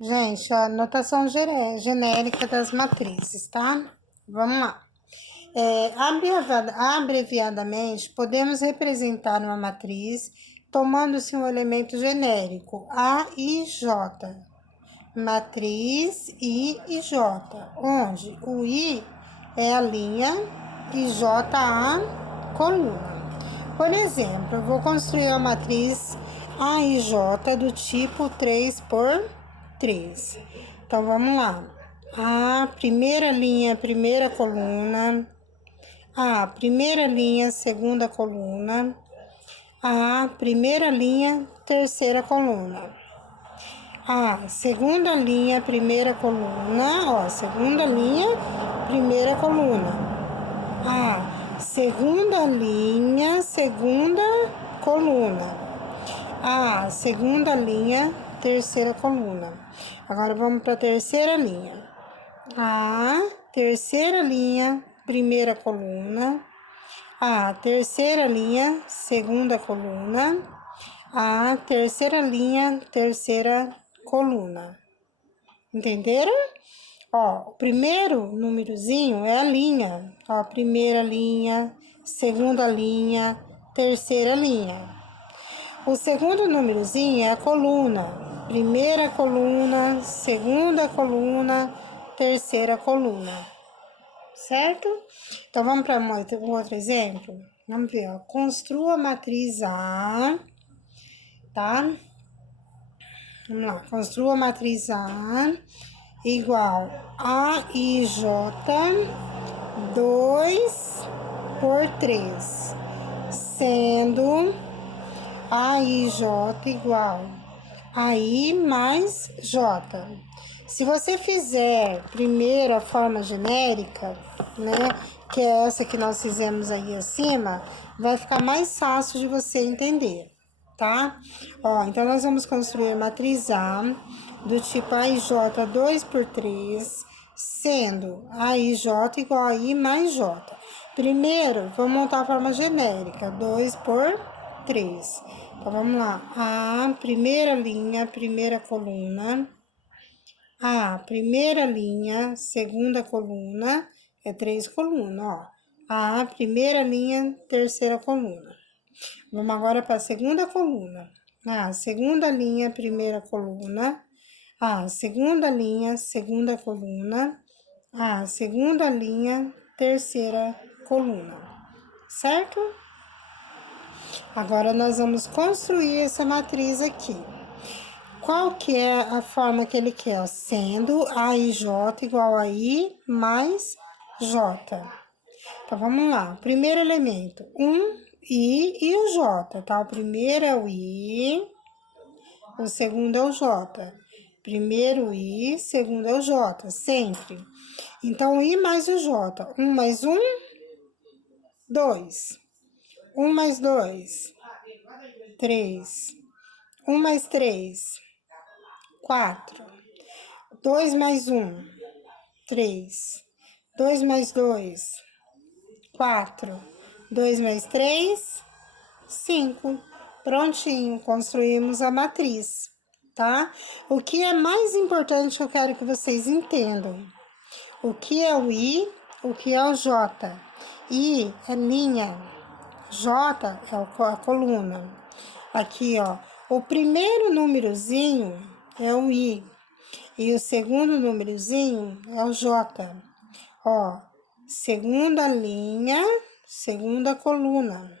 Gente, a notação genérica das matrizes, tá? Vamos lá. Abreviadamente, podemos representar uma matriz tomando-se um elemento genérico, A e J. Matriz I e J, onde o I é a linha e J a coluna. Por exemplo, eu vou construir a matriz A e J do tipo 3 por 3. Então, vamos lá. A primeira linha, primeira coluna. A primeira linha, segunda coluna. A primeira linha, terceira coluna. A segunda linha, primeira coluna. Ó, segunda linha, primeira coluna. A segunda linha, segunda coluna. A segunda linha, terceira coluna. Agora vamos para a terceira linha. A terceira linha, primeira coluna. A terceira linha, segunda coluna. A terceira linha, terceira coluna. Entenderam? Ó, o primeiro númerozinho é a linha. Ó, primeira linha, segunda linha, terceira linha. O segundo númerozinho é a coluna. Primeira coluna, segunda coluna, terceira coluna. Certo? Então, vamos para um outro exemplo? Vamos ver, ó. Construa a matriz A, tá? Vamos lá. Construa a matriz A igual a i j 2 por 3, sendo a i j igual a i mais j. Se você fizer primeiro a forma genérica, né, que é essa que nós fizemos aí acima, vai ficar mais fácil de você entender, tá? Ó, então nós vamos construir a matriz A do tipo AIJ 2 por 3, sendo AIJ igual a I mais J. Primeiro, vamos montar a forma genérica, 2 por 3. Então, vamos lá. A primeira linha, primeira coluna. A primeira linha, segunda coluna, é 3 colunas, ó. A primeira linha, terceira coluna. Vamos agora para a segunda coluna. A segunda linha, primeira coluna. A segunda linha, segunda coluna. A segunda linha, terceira coluna. Certo? Agora, nós vamos construir essa matriz aqui. Qual que é a forma que ele quer? Sendo A e J igual a I mais J. Então, vamos lá. Primeiro elemento, I e o J, tá? O primeiro é o I, o segundo é o J. Primeiro I, segundo é o J, sempre. Então, I mais o J. 1 mais 1, 2. 1 mais 2, 3. 1 mais 3, 4. 2 mais 1, 3. 2 mais 2, 4. 2 mais 3, 5. Prontinho, construímos a matriz, tá? O que é mais importante que eu quero que vocês entendam. O que é o I, o que é o J. I é linha, J é a coluna. Aqui, ó, o primeiro númerozinho é o I e o segundo númerozinho é o J. Ó, segunda linha, segunda coluna.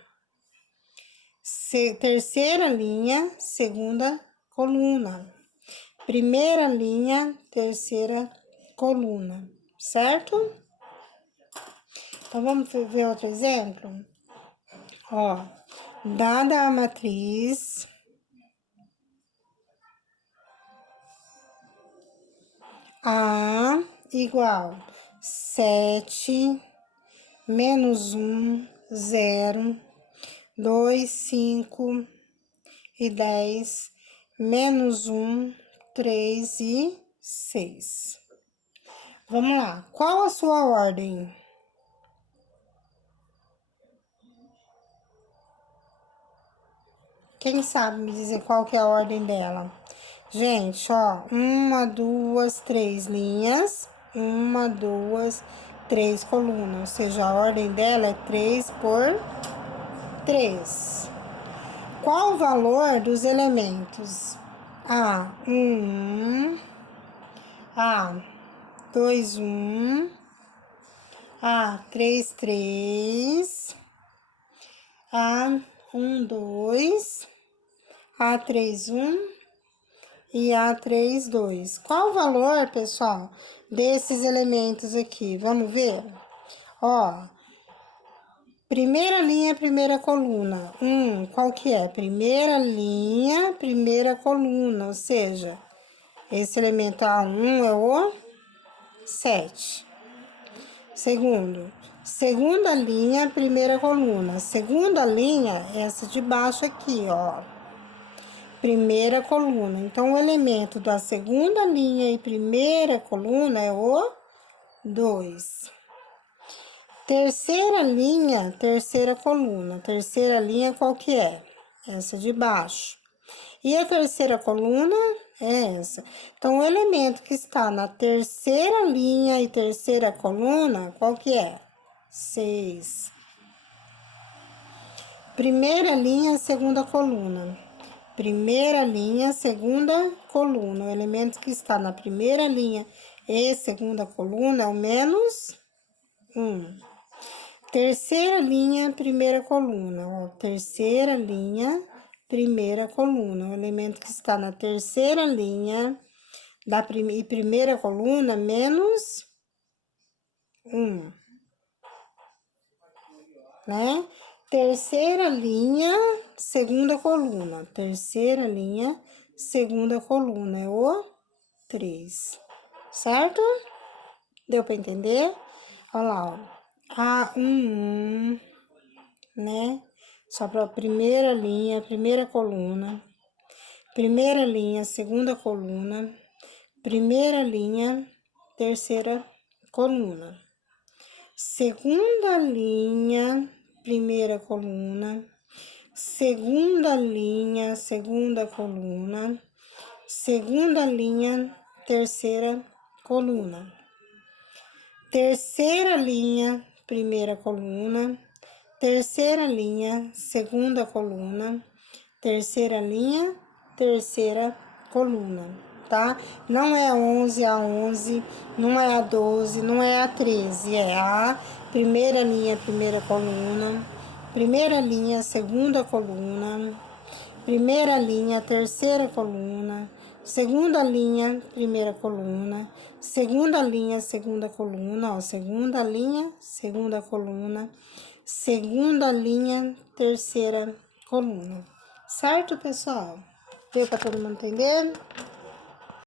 Terceira linha, segunda coluna. Primeira linha, terceira coluna, certo? Então, vamos ver outro exemplo? Ó, dada a matriz A igual 7, menos 1, 0, 2, 5 e 10, menos 1, 3 e 6. Vamos lá. Qual a sua ordem? Quem sabe me dizer qual que é a ordem dela? Gente, ó, 1, 2, 3 linhas, 1, 2, 3 colunas, ou seja, a ordem dela é 3 por 3. Qual o valor dos elementos? A1, A2, A3, 3, A1, 2, A3, 1 e A3, 2. Qual o valor, pessoal, desses elementos aqui? Vamos ver? Ó, primeira linha, primeira coluna. Qual que é? Primeira linha, primeira coluna, ou seja, esse elemento A1 é o 7. Segundo, segunda linha, primeira coluna. Segunda linha, essa de baixo aqui, ó. Primeira coluna. Então, o elemento da segunda linha e primeira coluna é o 2. Terceira linha, terceira coluna. Terceira linha, qual que é? Essa de baixo. E a terceira coluna é essa. Então, o elemento que está na terceira linha e terceira coluna, qual que é? 6. Primeira linha, segunda coluna. Primeira linha, segunda coluna. O elemento que está na primeira linha e segunda coluna é o menos 1. Terceira linha, primeira coluna. Ó, terceira linha, primeira coluna. O elemento que está na terceira linha e primeira coluna, menos 1. Né? Terceira linha, segunda coluna. Terceira linha, segunda coluna. É o 3. Certo? Deu para entender? Olha lá, ó. A1, né? Só para a primeira linha, primeira coluna. Primeira linha, segunda coluna. Primeira linha, terceira coluna. Segunda linha, primeira coluna. Segunda linha, segunda coluna. Segunda linha, terceira coluna. Terceira linha, primeira coluna. Terceira linha, segunda coluna. Terceira linha, terceira coluna, tá? Não é 11 a 11, não é a 12, não é a 13, é a primeira linha, primeira coluna. Primeira linha, segunda coluna. Primeira linha, terceira coluna. Segunda linha, primeira coluna. Segunda linha, segunda coluna, ó. Segunda linha, segunda coluna. Segunda linha, terceira coluna. Certo, pessoal? Deu para todo mundo entender?